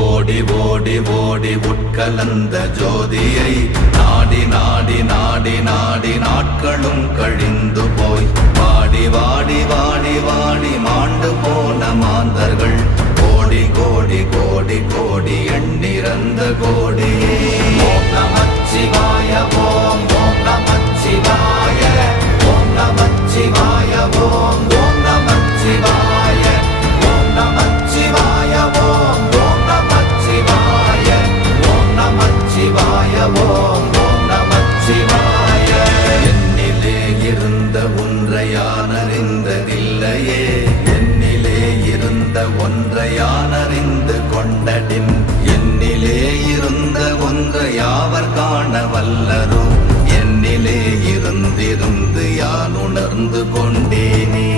ஓடி ஓடி ஓடி உட்கலந்த ஜோதியை நாடி நாடி நாடி நாடி நாட்களும் கழிந்து போய் வாடி வாடி வாடி வாடி மாண்டு போன மாந்தர்கள் கோடி கோடி கோடி கோடி எண்ணிறந்த கோடியே. ஓம் நமச்சிவாய ஓம் ஓம் நமச்சிவாய ஓம் நமச்சிவாய ஓம் ஓம் நமச்சிவாய ஓம் நமச்சிவாய ஓம் ஓம் நமச்சிவாய ஓம் நமச்சிவாய ஓம் ஓம் நமச்சிவாய. என்னிலே இருந்த ஒன்றை யான் அறிந்ததில்லையே, என்னிலே இருந்த ஒன்றை யான் அறிந்து கொண்டடின், என்னிலே இருந்த ஒன்றை யாவர் காண வல்லரோ, என்னிலே இருந்திருந்து யான் உணர்ந்து கொண்டேனே.